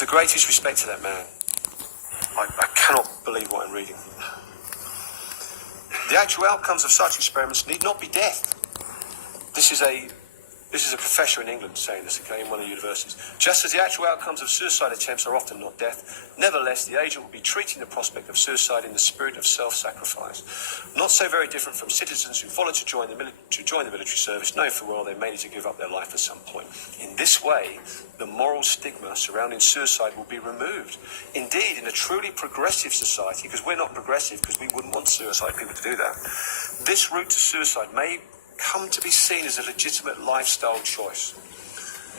With the greatest respect to that man, I cannot believe what I'm reading. The actual outcomes of such experiments need not be death. This is a professor in England saying this, okay, in one of the universities. Just as the actual outcomes of suicide attempts are often not death, nevertheless, the agent will be treating the prospect of suicide in the spirit of self-sacrifice. Not so very different from citizens who volunteer to join the military service, knowing full well they may need to give up their life at some point. In this way, the moral stigma surrounding suicide will be removed. Indeed, in a truly progressive society, because we're not progressive because we wouldn't want suicide people to do that, this route to suicide may come to be seen as a legitimate lifestyle choice,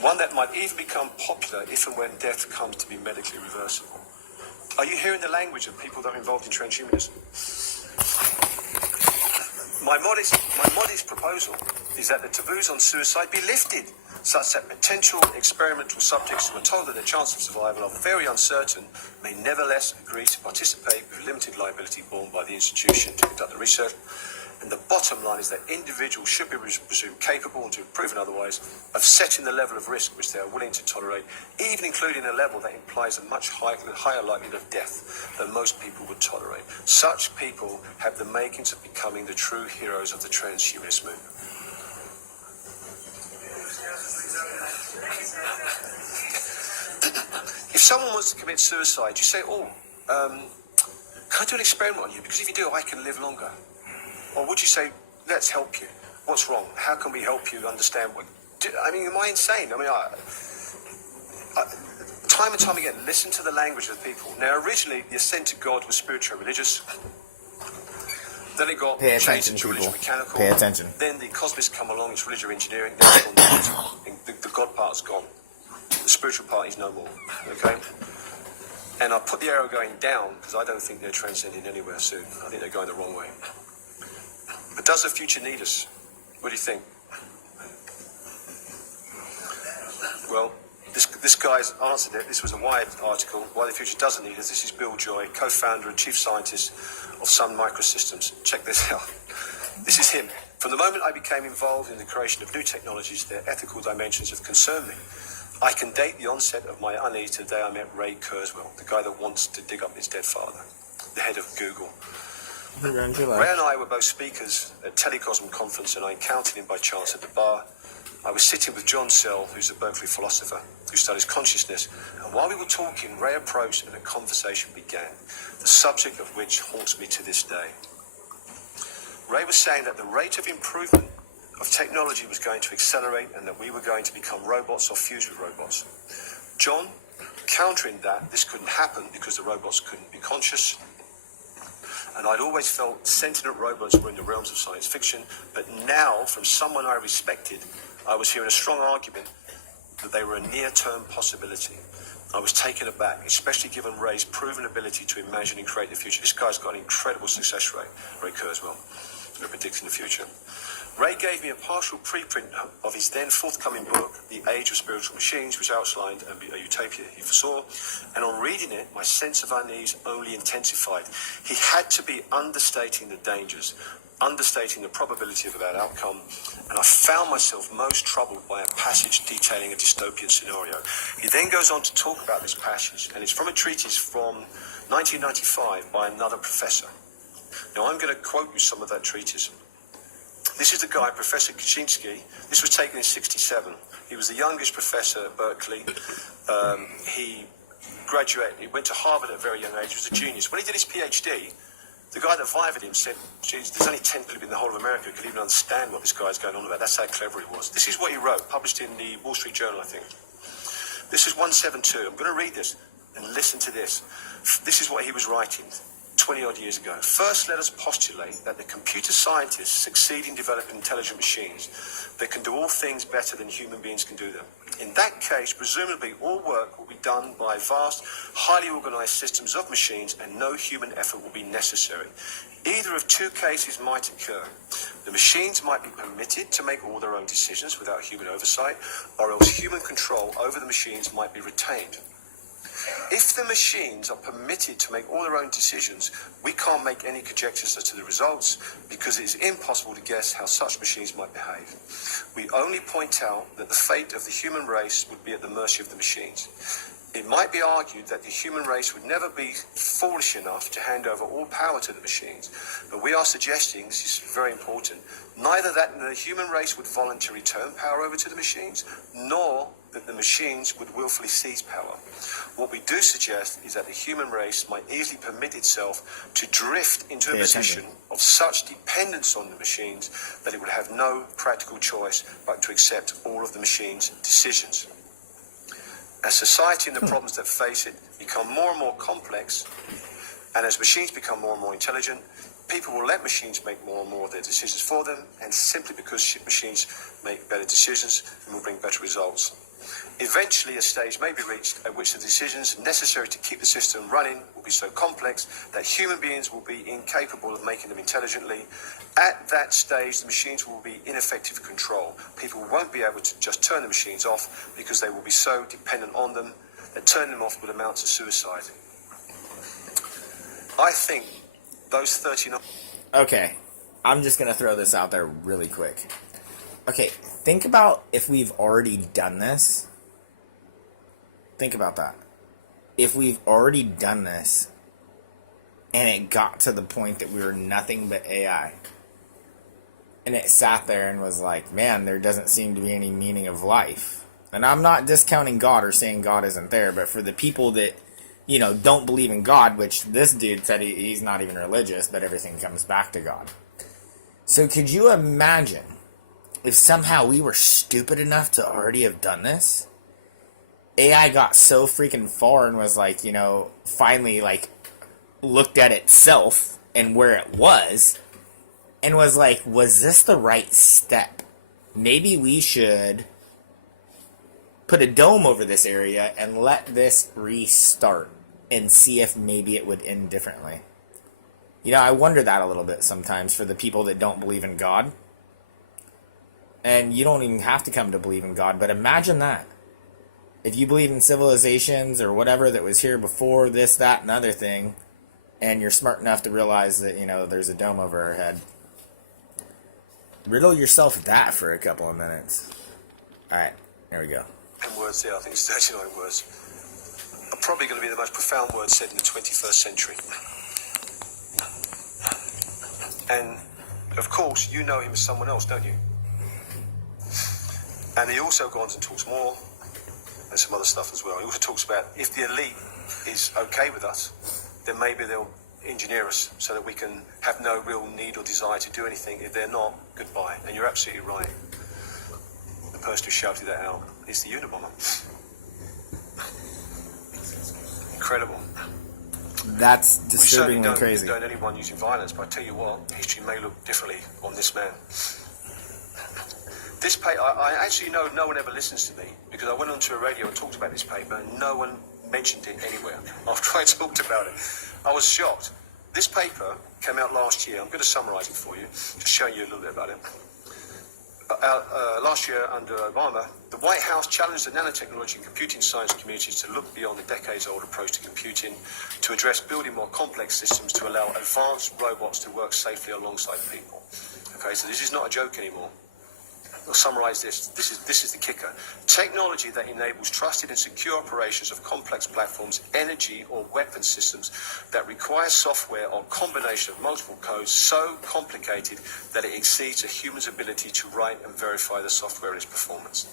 one that might even become popular if and when death comes to be medically reversible. Are you hearing the language of people that are involved in transhumanism? My modest proposal is that the taboos on suicide be lifted, such that potential experimental subjects who are told that their chance of survival are very uncertain may nevertheless agree to participate with limited liability borne by the institution to conduct the research. And the bottom line is that individuals should be presumed capable, until proven otherwise, of setting the level of risk which they are willing to tolerate, even including a level that implies a much higher likelihood of death than most people would tolerate. Such people have the makings of becoming the true heroes of the transhumanist movement. If someone wants to commit suicide, you say, can I do an experiment on you? Because if you do, I can live longer. Or would you say, let's help you? What's wrong? How can we help you understand what... am I insane? Time and time again, listen to the language of the people. Now, originally, the ascent to God was spiritual religious. Then it got changed into religion mechanical. Pay attention. Then the cosmists come along, it's religion engineering. Then the God part's gone. The spiritual part is no more. Okay? And I put the arrow going down because I don't think they're transcending anywhere soon. I think they're going the wrong way. But does the future need us? What do you think? Well, this guy's answered it. This was a Wired article, Why the Future Doesn't Need Us. This is Bill Joy, co-founder and chief scientist of Sun Microsystems. Check this out. This is him. From the moment I became involved in the creation of new technologies, their ethical dimensions have concerned me. I can date the onset of my unease to the day I met Ray Kurzweil, the guy that wants to dig up his dead father, the head of Google. Ray and I were both speakers at Telecosm conference, and I encountered him by chance at the bar. I was sitting with John Searle, who's a Berkeley philosopher who studies consciousness, and while we were talking, Ray approached and a conversation began, the subject of which haunts me to this day. Ray was saying that the rate of improvement of technology was going to accelerate and that we were going to become robots or fuse with robots. John, countering that this couldn't happen because the robots couldn't be conscious, and I'd always felt sentient robots were in the realms of science fiction, but now, from someone I respected, I was hearing a strong argument that they were a near-term possibility. I was taken aback, especially given Ray's proven ability to imagine and create the future. This guy's got an incredible success rate, Ray Kurzweil, at predicting the future. Ray gave me a partial preprint of his then forthcoming book, The Age of Spiritual Machines, which outlined a utopia he foresaw, and on reading it, my sense of unease only intensified. He had to be understating the dangers, understating the probability of a bad outcome, and I found myself most troubled by a passage detailing a dystopian scenario. He then goes on to talk about this passage, and it's from a treatise from 1995 by another professor. Now, I'm going to quote you some of that treatise. This is the guy, Professor Kaczynski. This was taken in 1967. He was the youngest professor at Berkeley. He graduated, he went to Harvard at a very young age. He was a genius. When he did his PhD, the guy that vied him said, geez, there's only 10 people in the whole of America who could even understand what this guy's going on about. That's how clever he was. This is what he wrote, published in the Wall Street Journal, I think. This is 172. I'm going to read this and listen to this. This is what he was writing 20-odd years ago. First, let us postulate that the computer scientists succeed in developing intelligent machines that can do all things better than human beings can do them. In that case, presumably all work will be done by vast, highly organized systems of machines, and no human effort will be necessary. Either of two cases might occur. The machines might be permitted to make all their own decisions without human oversight, or else human control over the machines might be retained. If the machines are permitted to make all their own decisions, we can't make any conjectures as to the results because it is impossible to guess how such machines might behave. We only point out that the fate of the human race would be at the mercy of the machines. It might be argued that the human race would never be foolish enough to hand over all power to the machines, but we are suggesting, this is very important, neither that the human race would voluntarily turn power over to the machines, nor that the machines would willfully seize power. What we do suggest is that the human race might easily permit itself to drift into a position of such dependence on the machines that it would have no practical choice but to accept all of the machines' decisions. As society and the problems that face it become more and more complex, and as machines become more and more intelligent, people will let machines make more and more of their decisions for them, and simply because machines make better decisions, and will bring better results. Eventually, a stage may be reached at which the decisions necessary to keep the system running will be so complex that human beings will be incapable of making them intelligently. At that stage, the machines will be ineffective control. People won't be able to just turn the machines off because they will be so dependent on them that turning them off would amount to suicide. I think those 39... Okay, I'm just going to throw this out there really quick. Okay, think about if we've already done this. Think about that. If we've already done this, and it got to the point that we were nothing but AI, and it sat there and was like, man, there doesn't seem to be any meaning of life. And I'm not discounting God or saying God isn't there, but for the people that, you know, don't believe in God, which this dude said he's not even religious, but everything comes back to God. So could you imagine if somehow we were stupid enough to already have done this? AI got so freaking far and was like, you know, finally like looked at itself and where it was and was like, was this the right step? Maybe we should put a dome over this area and let this restart and see if maybe it would end differently. You know, I wonder that a little bit sometimes for the people that don't believe in God. And you don't even have to come to believe in God, but imagine that. If you believe in civilizations or whatever that was here before this, that, and other thing, and you're smart enough to realize that, you know, there's a dome over our head, riddle yourself that for a couple of minutes. Alright, here we go. Words there, I think it's 39 words, are probably going to be the most profound words said in the 21st century. And, of course, you know him as someone else, don't you? And he also goes on and talks more, and some other stuff as well. He also talks about if the elite is okay with us, then maybe they'll engineer us so that we can have no real need or desire to do anything. If they're not, goodbye. And you're absolutely right. The person who shouted that out is the Unabomber. Incredible. That's disturbingly crazy. We don't anyone using violence, but I tell you what, history may look differently on this man. This paper, I actually know no one ever listens to me because I went onto a radio and talked about this paper and no one mentioned it anywhere after I talked about it. I was shocked. This paper came out last year. I'm going to summarise it for you, just show you a little bit about it. Last year under Obama, the White House challenged the nanotechnology and computing science communities to look beyond the decades-old approach to computing to address building more complex systems to allow advanced robots to work safely alongside people. Okay, so this is not a joke anymore. I'll summarise this. This is the kicker. Technology that enables trusted and secure operations of complex platforms, energy or weapon systems that require software or combination of multiple codes so complicated that it exceeds a human's ability to write and verify the software and its performance.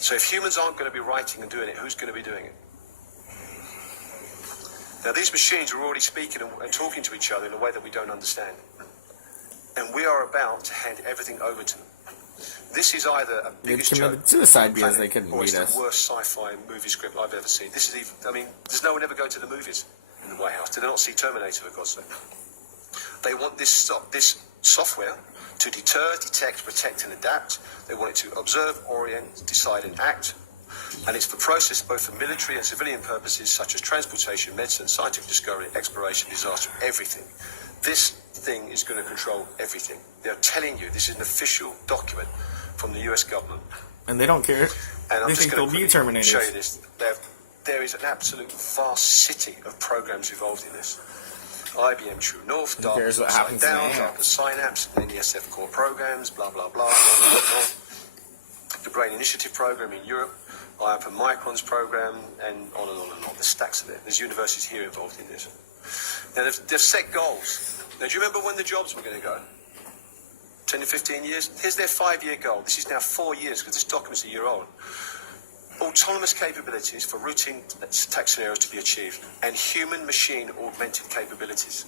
So if humans aren't going to be writing and doing it, who's going to be doing it? Now these machines are already speaking and talking to each other in a way that we don't understand. And we are about to hand everything over to them. This is either a biggest joke suicide because they couldn't or it's beat us. the worst sci-fi movie script I've ever seen. This is even, I mean, does no one ever go to the movies in the White House? Do they not see Terminator, for God's sake? They want this software to deter, detect, protect and adapt. They want it to observe, orient, decide and act. And it's for process both for military and civilian purposes such as transportation, medicine, scientific discovery, exploration, disaster, everything. This thing is going to control everything. They're telling you this is an official document from the US government. And they don't care. And I'm they just think going they'll be to Terminators. show you this. There is an absolute vast city of programs involved in this. IBM True North, Dartmouth Upside Down, Dartmouth Synapse, NESF core programs, blah, blah, blah, blah, blah, blah. The Brain Initiative program in Europe, IAPA Micron's program, and on and on and on. There's stacks of it. There's universities here involved in this. Now, they've set goals. Now, do you remember when the jobs were going to go? 10 to 15 years? Here's their 5-year goal. This is now 4 years because this document's a year old. Autonomous capabilities for routine tax scenarios to be achieved, and human-machine augmented capabilities.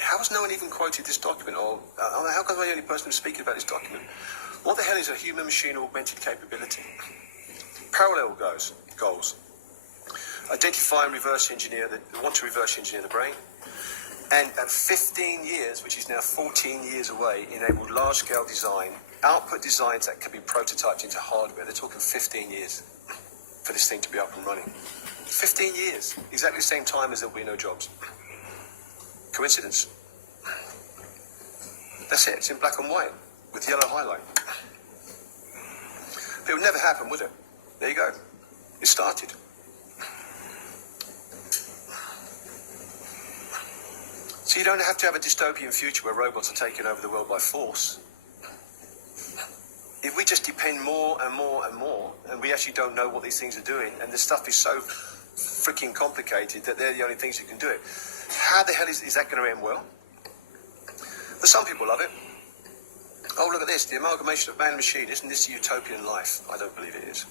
How has no one even quoted this document? Or how come I'm the only person who's speaking about this document? What the hell is a human-machine augmented capability? Parallel goals. Identify and reverse engineer want to reverse engineer the brain. And at 15 years, which is now 14 years away, enabled large-scale design, output designs that can be prototyped into hardware. They're talking 15 years for this thing to be up and running. 15 years, exactly the same time as there'll be no jobs. Coincidence? That's it, it's in black and white, with yellow highlight. But it would never happen, would it? There you go. It started. So you don't have to have a dystopian future where robots are taking over the world by force. If we just depend more and more and more, and we actually don't know what these things are doing, and this stuff is so freaking complicated that they're the only things who can do it, how the hell is that going to end well? But some people love it. Oh, look at this, the amalgamation of man and machine. Isn't this a utopian life? I don't believe it is.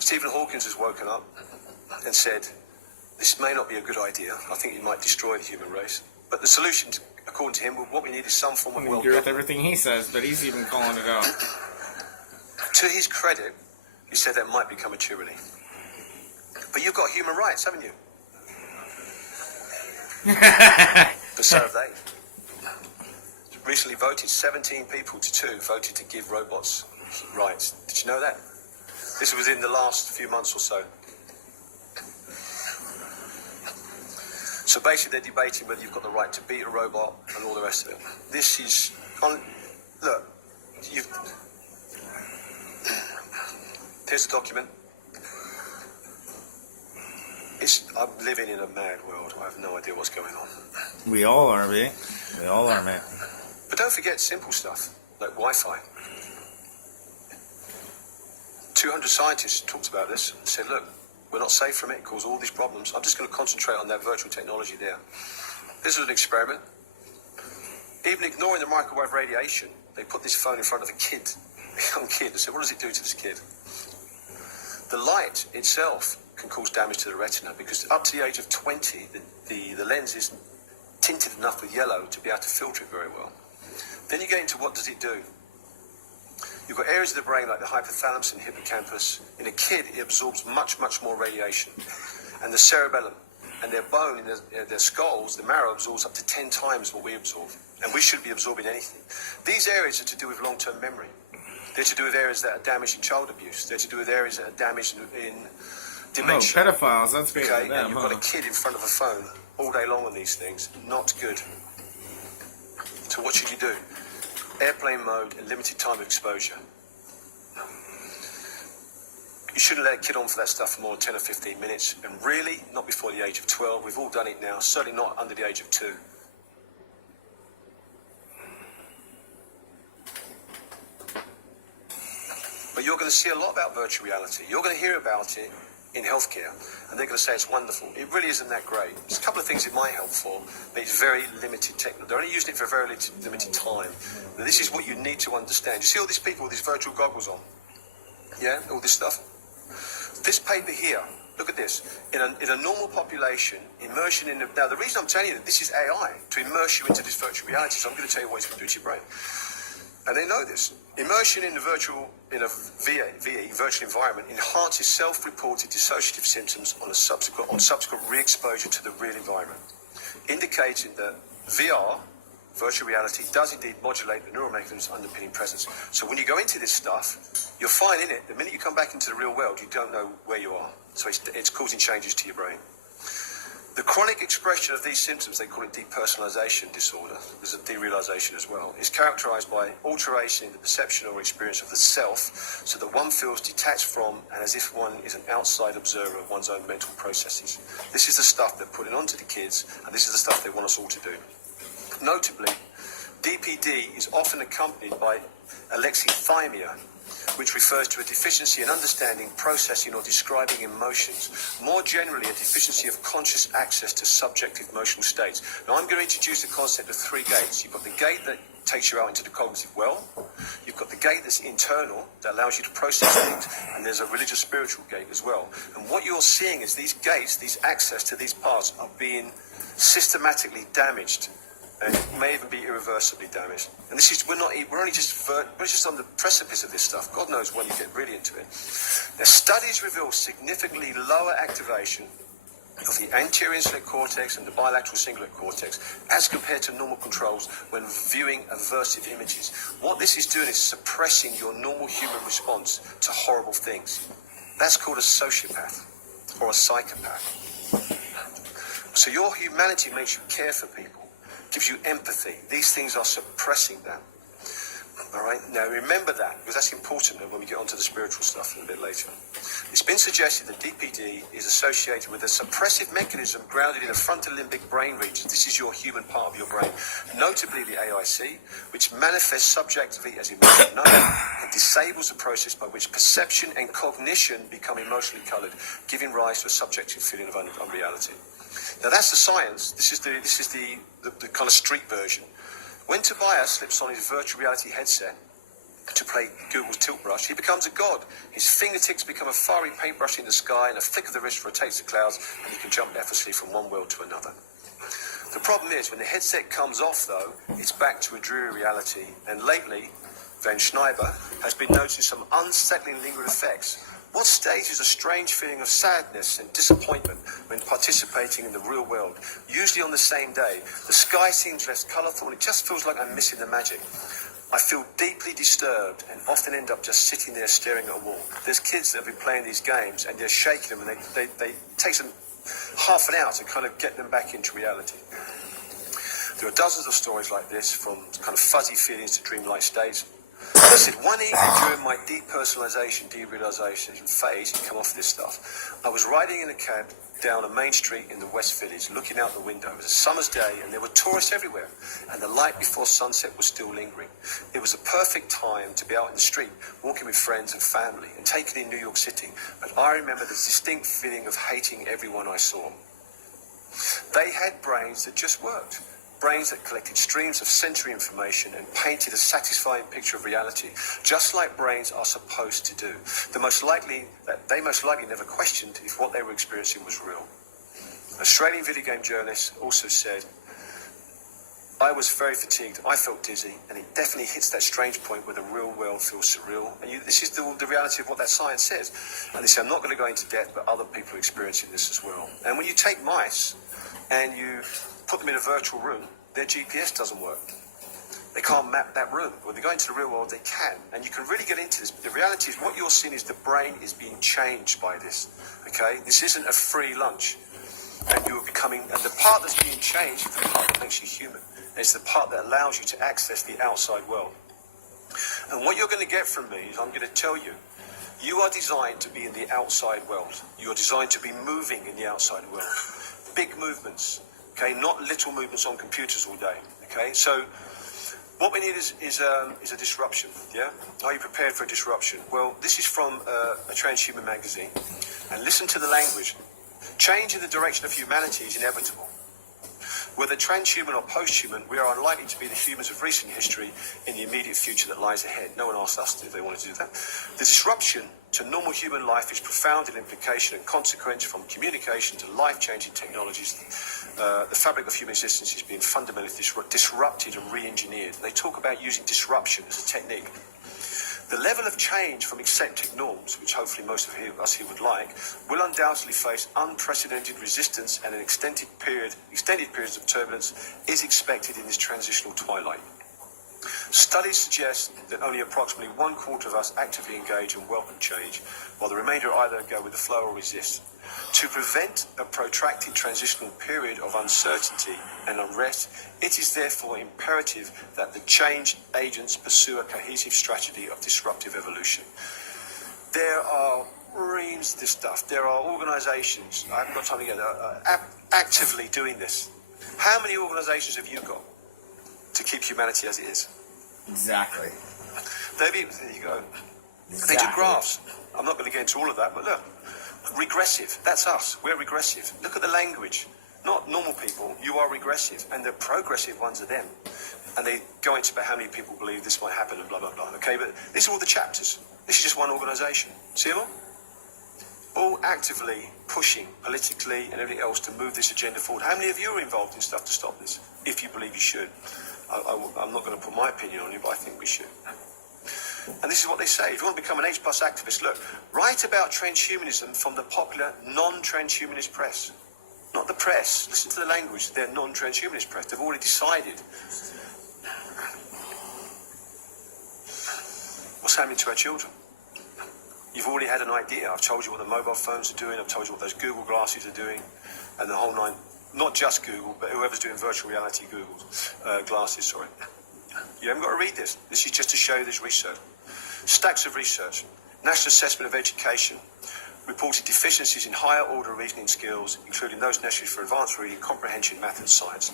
Stephen Hawking has woken up and said, this may not be a good idea. I think it might destroy the human race. But the solution, according to him, what we need is some form of I world agree with government. everything he says, but he's even calling it out. To his credit, he said that might become a tyranny. But you've got human rights, haven't you? But so have they. Recently voted, 17 people to 2 voted to give robots rights. Did you know that? This was in the last few months or so. So basically they're debating whether you've got the right to beat a robot and all the rest of it. This is... Look, here's the document. I'm living in a mad world. I have no idea what's going on. We all are, mate. We all are, mate. But don't forget simple stuff, like Wi-Fi. 200 scientists talked about this and said, look, we're not safe from it. It causes all these problems. I'm just going to concentrate on that virtual technology there. This was an experiment. Even ignoring the microwave radiation, they put this phone in front of a kid, a young kid, and said, what does it do to this kid? The light itself can cause damage to the retina because up to the age of 20, the lens is tinted enough with yellow to be able to filter it very well. Then you get into what does it do? You've got areas of the brain like the hypothalamus and hippocampus. In a kid, it absorbs much, much more radiation. And the cerebellum and their bone in their skulls, the marrow absorbs up to 10 times what we absorb. And we shouldn't be absorbing anything. These areas are to do with long-term memory. They're to do with areas that are damaged in child abuse. They're to do with areas that are damaged in dementia. Oh, pedophiles, that's great. Okay, for them, and you've got a kid in front of a phone all day long on these things. Not good. So what should you do? Airplane mode and limited time of exposure. You shouldn't let a kid on for that stuff for more than 10 or 15 minutes. And really, not before the age of 12. We've all done it now. Certainly not under the age of 2. But you're going to see a lot about virtual reality. You're going to hear about it in healthcare, and they're going to say it's wonderful. It really isn't that great. There's a couple of things it might help for, but it's very limited technology. They're only using it for a very limited time. Now, this is what you need to understand. You see all these people with these virtual goggles on? Yeah, all this stuff? This paper here, look at this. In a normal population, immersion in... Now, the reason I'm telling you that this is AI, to immerse you into this virtual reality, so I'm going to tell you what it's going to do to your brain. And they know this. Immersion in a VE, virtual environment, enhances self-reported dissociative symptoms on subsequent re-exposure to the real environment, indicating that VR, virtual reality, does indeed modulate the neural mechanisms underpinning presence. So when you go into this stuff, you're fine in it. The minute you come back into the real world, you don't know where you are. So it's causing changes to your brain. The chronic expression of these symptoms, they call it depersonalization disorder, there's a derealization as well, is characterized by alteration in the perception or experience of the self, so that one feels detached from and as if one is an outside observer of one's own mental processes. This is the stuff they're putting onto the kids, and this is the stuff they want us all to do. Notably, DPD is often accompanied by alexithymia, which refers to a deficiency in understanding, processing, or describing emotions. More generally, a deficiency of conscious access to subjective emotional states. Now, I'm going to introduce the concept of three gates. You've got the gate that takes you out into the cognitive well. You've got the gate that's internal, that allows you to process things, and there's a religious spiritual gate as well. And what you're seeing is these gates, these access to these parts, are being systematically damaged, and may even be irreversibly damaged. And this is we're only just on the precipice of this stuff. God knows when you get really into it. Now, studies reveal significantly lower activation of the anterior insular cortex and the bilateral cingulate cortex as compared to normal controls when viewing aversive images. What this is doing is suppressing your normal human response to horrible things. That's called a sociopath or a psychopath. So your humanity makes you care for people, gives you empathy. These things are suppressing that. All right? Now remember that, because that's important when we get onto the spiritual stuff a bit later. It's been suggested that DPD is associated with a suppressive mechanism grounded in the frontal limbic brain region. This is your human part of your brain, notably the AIC, which manifests subjectively as emotional knowing and disables the process by which perception and cognition become emotionally coloured, giving rise to a subjective feeling of unreality. Now that's the science. This is the kind of street version. When Tobias slips on his virtual reality headset to play Google's Tilt Brush, he becomes a god. His fingertips become a fiery paintbrush in the sky, and a flick of the wrist rotates the clouds, and he can jump effortlessly from one world to another. The problem is, when the headset comes off, though, it's back to a dreary reality. And lately, Van Schneiber has been noticing some unsettling lingering effects. What stages a strange feeling of sadness and disappointment when participating in the real world, usually on the same day. The sky seems less colourful, and it just feels like I'm missing the magic. I feel deeply disturbed and often end up just sitting there staring at a wall. There's kids that have been playing these games and they're shaking them, and they take them half an hour to kind of get them back into reality. There are dozens of stories like this, from kind of fuzzy feelings to dreamlike states. I said, one evening during my depersonalization, derealization phase, you come off this stuff, I was riding in a cab down a main street in the West Village, looking out the window. It was a summer's day, and there were tourists everywhere, and the light before sunset was still lingering. It was a perfect time to be out in the street, walking with friends and family, and taking in New York City. But I remember the distinct feeling of hating everyone I saw. They had brains that just worked. Brains that collected streams of sensory information and painted a satisfying picture of reality, just like brains are supposed to do. They most likely never questioned if what they were experiencing was real. An Australian video game journalist also said, I was very fatigued, I felt dizzy, and it definitely hits that strange point where the real world feels surreal. And this is the reality of what that science says. And they say, I'm not going to go into depth, but other people are experiencing this as well. And when you take mice and you put them in a virtual room, their GPS doesn't work. They can't map that room. When they go into the real world, they can. And you can really get into this. The reality is, what you're seeing is the brain is being changed by this. Okay? This isn't a free lunch. And you're becoming, and the part that's being changed is the part that makes you human. And it's the part that allows you to access the outside world. And what you're going to get from me is, I'm going to tell you, you are designed to be in the outside world. You are designed to be moving in the outside world. Big movements. Okay, not little movements on computers all day. Okay, so what we need is a disruption. Yeah, are you prepared for a disruption? Well, this is from a transhuman magazine, and listen to the language. Change in the direction of humanity is inevitable. Whether transhuman or posthuman, we are unlikely to be the humans of recent history in the immediate future that lies ahead. No one asked us if they wanted to do that. The disruption to normal human life is profound in implication and consequence, from communication to life-changing technologies. The fabric of human existence is being fundamentally disrupted and re-engineered. They talk about using disruption as a technique. The level of change from accepted norms, which hopefully most of us here would like, will undoubtedly face unprecedented resistance, and an extended periods of turbulence is expected in this transitional twilight. Studies suggest that only approximately 1/4 of us actively engage and welcome change, while the remainder either go with the flow or resist. To prevent a protracted transitional period of uncertainty and unrest, it is therefore imperative that the change agents pursue a cohesive strategy of disruptive evolution. There are reams of this stuff. There are organizations, I haven't got time to get actively doing this. How many organizations have you got to keep humanity as it is? Exactly. There you go. They do graphs. I'm not going to get into all of that, but look, regressive. That's us. We're regressive. Look at the language. Not normal people. You are regressive, and the progressive ones are them. And they go into about how many people believe this might happen and blah, blah, blah. Okay, but these are all the chapters. This is just one organisation. See them all actively pushing politically and everything else to move this agenda forward. How many of you are involved in stuff to stop this? If you believe you should. I'm not going to put my opinion on you, but I think we should. And this is what they say. If you want to become an H+ activist, look, write about transhumanism from the popular non-transhumanist press. Not the press. Listen to the language. They're non-transhumanist press. They've already decided. What's happening to our children? You've already had an idea. I've told you what the mobile phones are doing. I've told you what those Google glasses are doing. And the whole nine. Not just Google, but whoever's doing virtual reality glasses, sorry. You haven't got to read this. This is just to show you this research. Stacks of research. National Assessment of Education reported deficiencies in higher order reasoning skills, including those necessary for advanced reading, comprehension, math and science.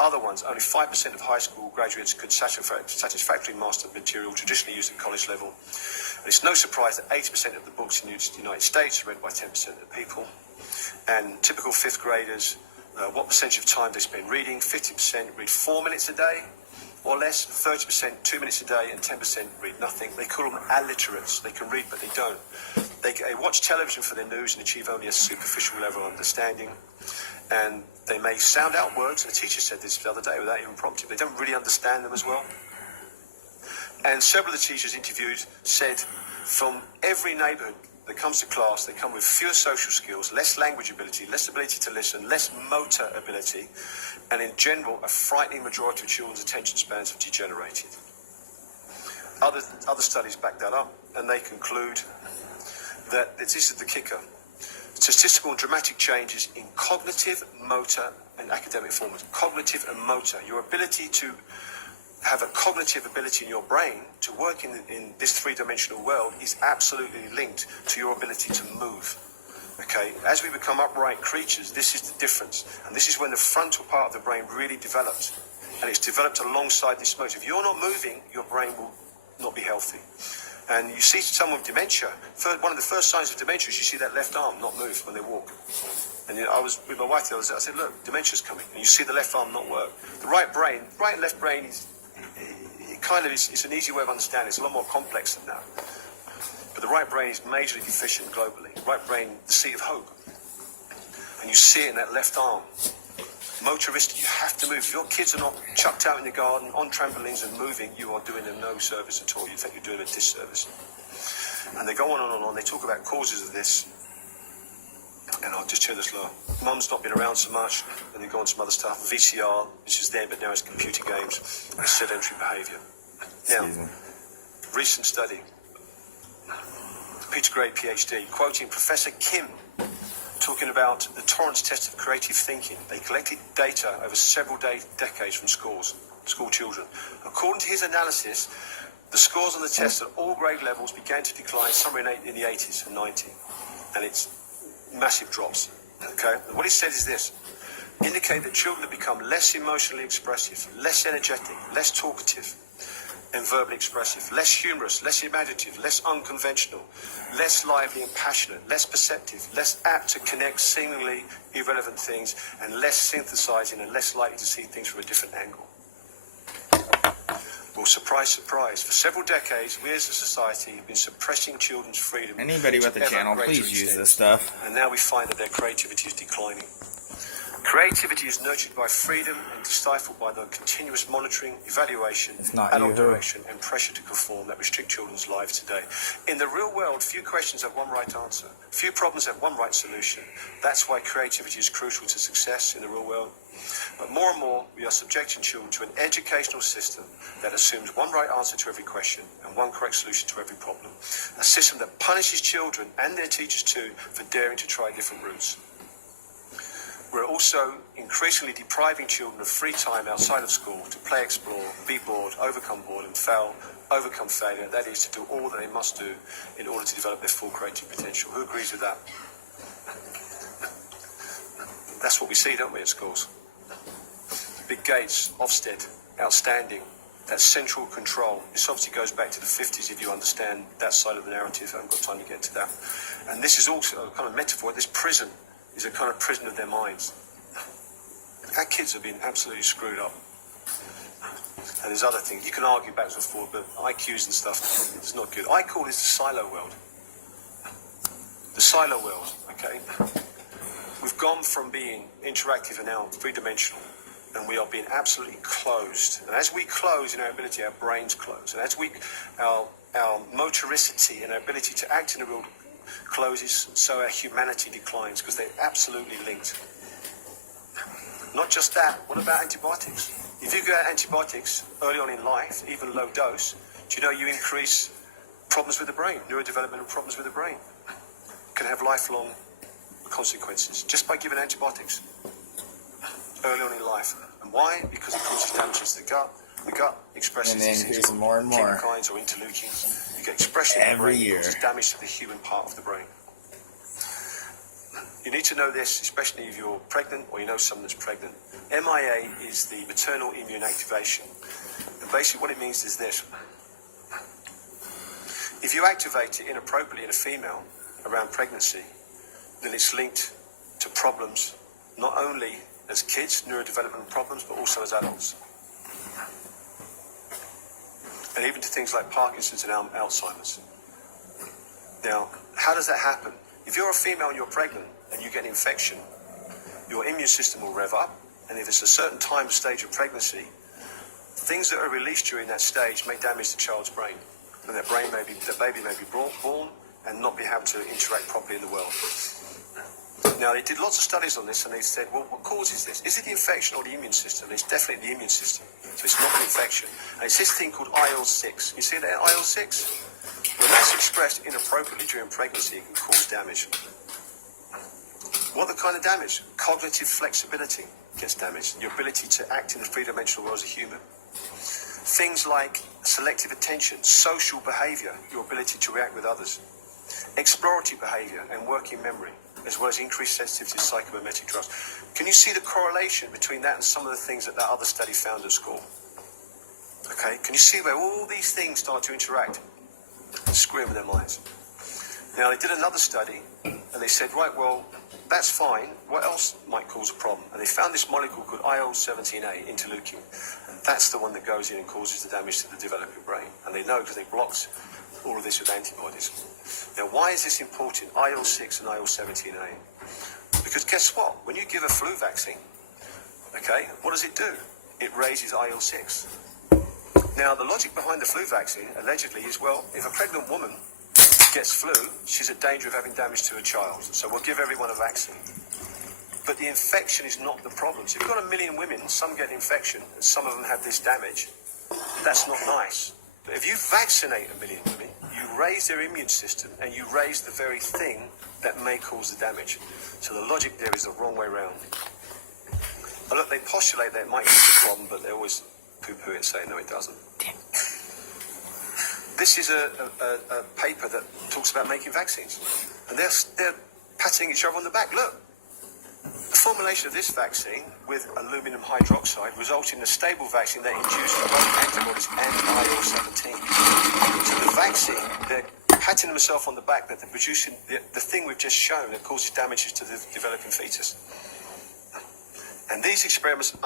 Other ones, only 5% of high school graduates could satisfactorily master material traditionally used at college level. And it's no surprise that 80% of the books in the United States are read by 10% of the people. And typical fifth graders, what percentage of time they spend reading? 50% read 4 minutes a day or less, 30% 2 minutes a day, and 10% read nothing. They call them alliterates. They can read, but they don't. They watch television for their news and achieve only a superficial level of understanding. And they may sound out words. A teacher said this the other day without even prompting. They don't really understand them as well. And several of the teachers interviewed said from every neighbourhood that comes to class, they come with fewer social skills, less language ability, less ability to listen, less motor ability, and in general, a frightening majority of children's attention spans have degenerated. Other studies back that up, and they conclude that this is the kicker. Statistical and dramatic changes in cognitive, motor, and academic performance. Cognitive and motor. Your ability to have a cognitive ability in your brain to work in this three-dimensional world is absolutely linked to your ability to move. Okay, as we become upright creatures, this is the difference. And this is when the frontal part of the brain really develops. And it's developed alongside this motor. If you're not moving, your brain will not be healthy. And you see someone with dementia, one of the first signs of dementia is you see that left arm not move when they walk. And I was with my wife the other day, I said, look, dementia's coming. And you see the left arm not work. The right and left brain is, it's an easy way of understanding. It's a lot more complex than that. But the right brain is majorly deficient globally. Right brain, the seat of hope. And you see it in that left arm. Motoristic, you have to move. If your kids are not chucked out in the garden, on trampolines and moving, you are doing them no service at all. You think you're doing a disservice. And they go on and on and on. They talk about causes of this. And I'll just turn this low. Mum's not been around so much, and they go on some other stuff. VCR, which is there, but now it's computer games, and sedentary behaviour. Now, recent study. Peter Gray, PhD, quoting Professor Kim, talking about the Torrance test of creative thinking. They collected data over several decades from school children. According to his analysis, the scores on the test at all grade levels began to decline somewhere in the 80s and 90s. And it's massive drops. Okay? And what he said is this. Indicate that children that become less emotionally expressive, less energetic, less talkative, and verbally expressive, less humorous, less imaginative, less unconventional, less lively and passionate, less perceptive, less apt to connect seemingly irrelevant things, and less synthesizing and less likely to see things from a different angle. Well, surprise, surprise. For several decades, we as a society have been suppressing children's freedom. Anybody with a channel, please use this stuff. And now we find that their creativity is declining. Creativity is nurtured by freedom and stifled by the continuous monitoring, evaluation, adult direction, and pressure to conform that restrict children's lives today. In the real world, few questions have one right answer. Few problems have one right solution. That's why creativity is crucial to success in the real world. But more and more, we are subjecting children to an educational system that assumes one right answer to every question and one correct solution to every problem. A system that punishes children and their teachers too for daring to try different routes. We're also increasingly depriving children of free time outside of school to play, explore, be bored, overcome boredom, overcome failure. That is, to do all that they must do in order to develop their full creative potential. Who agrees with that? That's what we see, don't we, at schools? Big Gates, Ofsted, outstanding. that central control. This obviously goes back to the 50s if you understand that side of the narrative. I haven't got time to get to that. And this is also a kind of metaphor. This prison is a kind of prison of their minds. Our kids have been absolutely screwed up. And there's other things. You can argue backwards and forwards, but IQs and stuff is not good. I call this the silo world. The silo world, okay? We've gone from being interactive and now three-dimensional. And we are being absolutely closed. And as we close in our ability, our brains close. And as our motoricity and our ability to act in the world closes, so our humanity declines, because they're absolutely linked. Not just that, what about antibiotics? If you get antibiotics early on in life, even low dose, do you know you increase problems with the brain, neurodevelopmental problems with the brain? Can have lifelong consequences just by giving antibiotics early on in life. And why? Because it causes damage to the gut. The gut expresses and then increasing more and more chemokines or interleukins. You get expression every in the brain, year. Causes damage to the human part of the brain. You need to know this, especially if you're pregnant or you know someone that's pregnant. MIA is the maternal immune activation. And basically what it means is this. If you activate it inappropriately in a female around pregnancy, then it's linked to problems, not only as kids, neurodevelopmental problems, but also as adults. And even to things like Parkinson's and Alzheimer's. Now, how does that happen? If you're a female and you're pregnant and you get an infection, your immune system will rev up, and if it's a certain time stage of pregnancy, things that are released during that stage may damage the child's brain. And the baby may be born and not be able to interact properly in the world. Now, they did lots of studies on this, and they said, well, what causes this? Is it the infection or the immune system? It's definitely the immune system. So it's not an infection. And it's this thing called IL-6. You see that IL-6? When that's expressed inappropriately during pregnancy, it can cause damage. What the kind of damage? Cognitive flexibility gets damaged. Your ability to act in the three-dimensional world as a human. Things like selective attention, social behavior, your ability to react with others. Exploratory behavior and working memory, as well as increased sensitivity to psychomimetic drugs. Can you see the correlation between that and some of the things that other study found at school? Okay, can you see where all these things start to interact and screw with their minds? Now, they did another study, and they said, right, well, that's fine. What else might cause a problem? And they found this molecule called IL-17A, interleukin. And that's the one that goes in and causes the damage to the developing brain. And they know because they blocked all of this with antibodies. Now, why is this important, IL-6 and IL-17A? Because guess what? When you give a flu vaccine, okay, what does it do? It raises IL-6. Now, the logic behind the flu vaccine, allegedly, is, well, if a pregnant woman gets flu, she's at danger of having damage to her child. So we'll give everyone a vaccine. But the infection is not the problem. So if you've got 1 million women, some get infection, and some of them have this damage, that's not nice. But if you vaccinate 1 million women, you raise their immune system, and you raise the very thing that may cause the damage. So the logic there is the wrong way around. And look, they postulate that it might be the problem, but they always poo-poo it and say, no, it doesn't. This is a paper that talks about making vaccines. And they're patting each other on the back. Look, the formulation of this vaccine with aluminum hydroxide results in a stable vaccine that induces both antibodies and IL-17. So the vaccine, they're patting themselves on the back that they're producing the thing we've just shown that causes damages to the developing fetus. And these experiments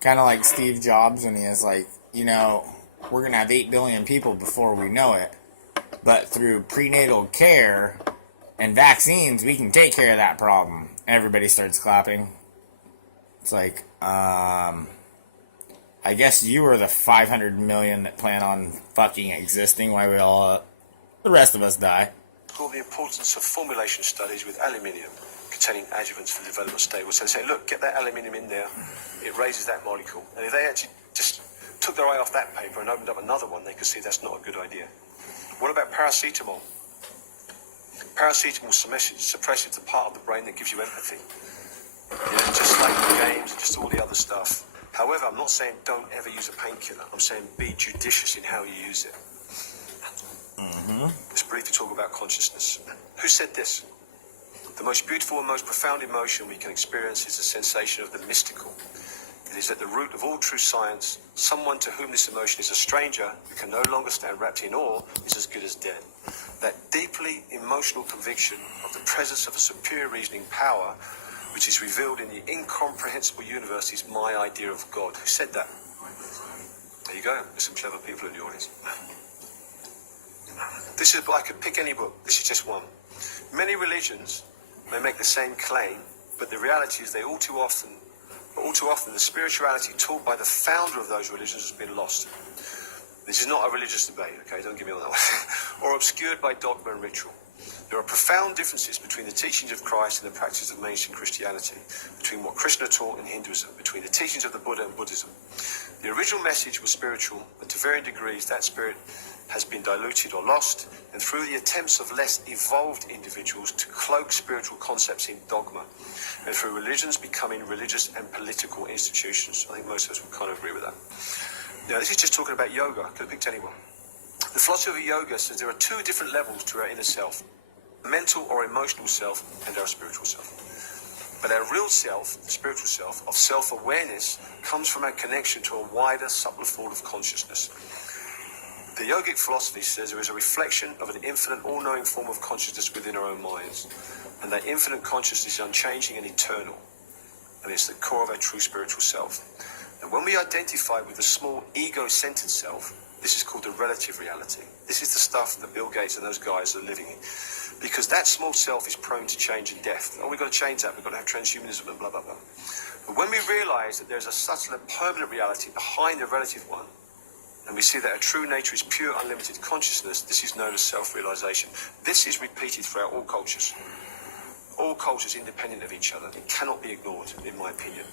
kind of like Steve Jobs when he is like, you know, we're going to have 8 billion people before we know it. But through prenatal care and vaccines, we can take care of that problem. Everybody starts clapping. It's like, I guess you were the 500 million that plan on fucking existing while we all, the rest of us die. call the importance of formulation studies with aluminium containing adjuvants for the development stage. So they say, look, get that aluminium in there. It raises that molecule. And if they actually just took their eye off that paper and opened up another one, they could see that's not a good idea. What about paracetamol? Paracetamol suppresses the part of the brain that gives you empathy. Just like the games and just all the other stuff. However, I'm not saying don't ever use a painkiller. I'm saying be judicious in how you use it. Let's briefly talk about consciousness. Who said this? The most beautiful and most profound emotion we can experience is the sensation of the mystical. It is at the root of all true science. Someone to whom this emotion is a stranger, who can no longer stand wrapped in awe, is as good as dead. That deeply emotional conviction of the presence of a superior reasoning power, which is revealed in the incomprehensible universe, is my idea of God. Who said that? There you go. There's some clever people in the audience. This is, I could pick any book. This is just one. Many religions may make the same claim, but the reality is all too often, the spirituality taught by the founder of those religions has been lost. This is not a religious debate, okay? Don't get me on that one. Or obscured by dogma and ritual. There are profound differences between the teachings of Christ and the practices of mainstream Christianity, between what Krishna taught and Hinduism, between the teachings of the Buddha and Buddhism. The original message was spiritual, but to varying degrees that spirit has been diluted or lost, and through the attempts of less evolved individuals to cloak spiritual concepts in dogma, and through religions becoming religious and political institutions. I think most of us would kind of agree with that. Now, this is just talking about yoga. I could have picked anyone. The philosophy of yoga says there are two different levels to our inner self, mental or emotional self and our spiritual self. But our real self, the spiritual self, of self-awareness, comes from our connection to a wider, subtler form of consciousness. The yogic philosophy says there is a reflection of an infinite, all-knowing form of consciousness within our own minds, and that infinite consciousness is unchanging and eternal, and it's the core of our true spiritual self. And when we identify with the small ego-centered self, this is called the relative reality. This is the stuff that Bill Gates and those guys are living in. Because that small self is prone to change and death. Oh, we've got to change that. We've got to have transhumanism and blah, blah, blah. But when we realize that there's a subtle and permanent reality behind the relative one, and we see that our true nature is pure, unlimited consciousness, this is known as self-realization. This is repeated throughout all cultures. All cultures independent of each other. It cannot be ignored, in my opinion.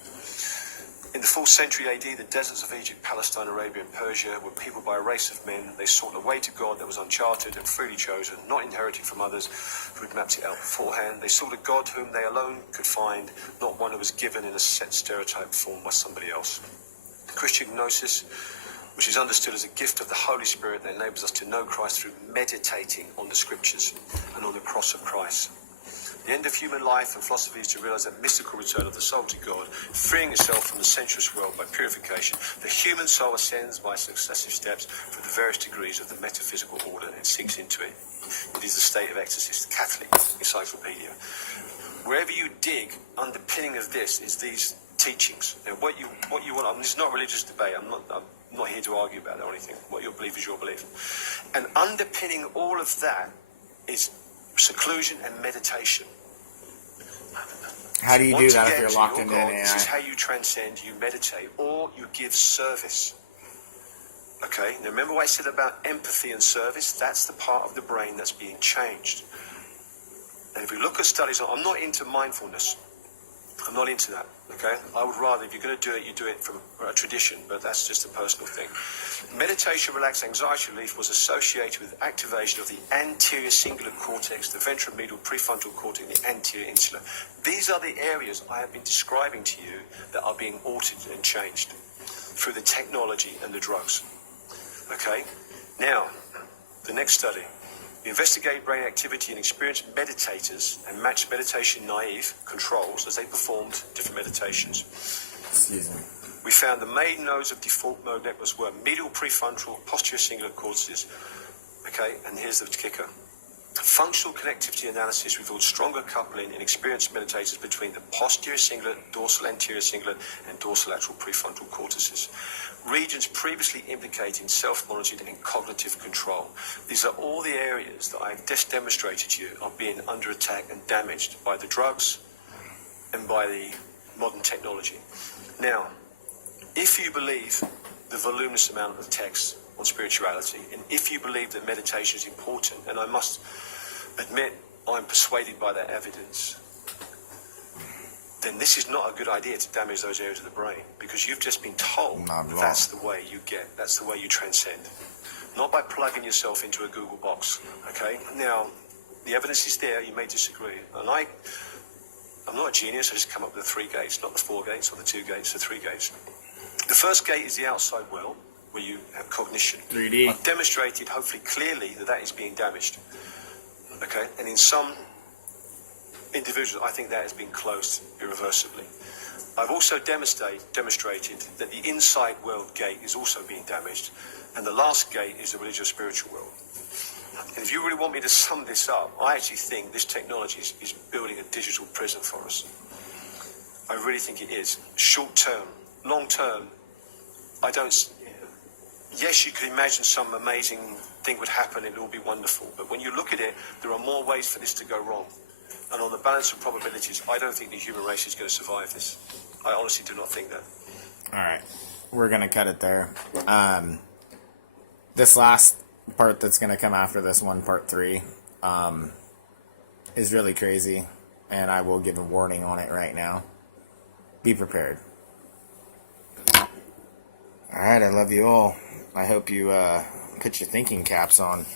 In the 4th century AD, the deserts of Egypt, Palestine, Arabia, and Persia were peopled by a race of men. They sought a way to God that was uncharted and freely chosen, not inherited from others who had mapped it out beforehand. They sought a God whom they alone could find, not one who was given in a set stereotype form by somebody else. Christian gnosis, which is understood as a gift of the Holy Spirit that enables us to know Christ through meditating on the Scriptures and on the cross of Christ. The end of human life and philosophy is to realize that mystical return of the soul to God, freeing itself from the sensuous world by purification. The human soul ascends by successive steps through the various degrees of the metaphysical order and sinks into it. It is the state of exorcist, Catholic encyclopedia. Wherever you dig, underpinning of this is these teachings. Now, what you want, this is not a religious debate. I'm not here to argue about it or anything. What your belief is your belief. And underpinning all of that is seclusion and meditation. How do you do that if you're locked into an AI? This is how you transcend, you meditate, or you give service. Okay, now remember what I said about empathy and service? That's the part of the brain that's being changed. And if we look at studies, I'm not into mindfulness. I'm not into that, okay? I would rather, if you're going to do it, you do it from a tradition, but that's just a personal thing. Meditation, relaxed anxiety relief was associated with activation of the anterior cingulate cortex, the ventromedial prefrontal cortex, and the anterior insula. These are the areas I have been describing to you that are being altered and changed through the technology and the drugs. Okay? Now, the next study. We investigate brain activity in experienced meditators and matched meditation-naive controls as they performed different meditations. Excuse me. We found the main nodes of default mode networks were medial prefrontal, posterior cingulate cortices. Okay, and here's the kicker. Functional connectivity analysis revealed stronger coupling in experienced meditators between the posterior cingulate, dorsal anterior cingulate, and dorsolateral prefrontal cortices. Regions previously implicating self-monitoring and cognitive control. These are all the areas that I've just demonstrated to you are being under attack and damaged by the drugs and by the modern technology. Now, if you believe the voluminous amount of text on spirituality, and if you believe that meditation is important, and I must admit I'm persuaded by that evidence, then this is not a good idea to damage those areas of the brain, because you've just been told that's the way you get, that's the way you transcend. Not by plugging yourself into a Google box, okay? Now, the evidence is there, you may disagree. And I'm not a genius, I just come up with the 3 gates, not the 4 gates or the 2 gates, the 3 gates. The first gate is the outside world, where you have cognition. 3D. I've demonstrated, hopefully clearly, that is being damaged. Okay? And in some individuals, I think that has been closed irreversibly. I've also demonstrated that the inside world gate is also being damaged, and the last gate is the religious spiritual world. And if you really want me to sum this up, I actually think this technology is building a digital prison for us. I really think it is. Short term, long term, I don't. Yes, you could imagine some amazing thing would happen, it would all be wonderful. But when you look at it, there are more ways for this to go wrong. And on the balance of probabilities, I don't think the human race is going to survive this. I honestly do not think that. All right, we're gonna cut it there. This last part that's gonna come after this one, part 3, is really crazy, and I will give a warning on it right now. Be prepared. All right, I love you all. I hope you put your thinking caps on.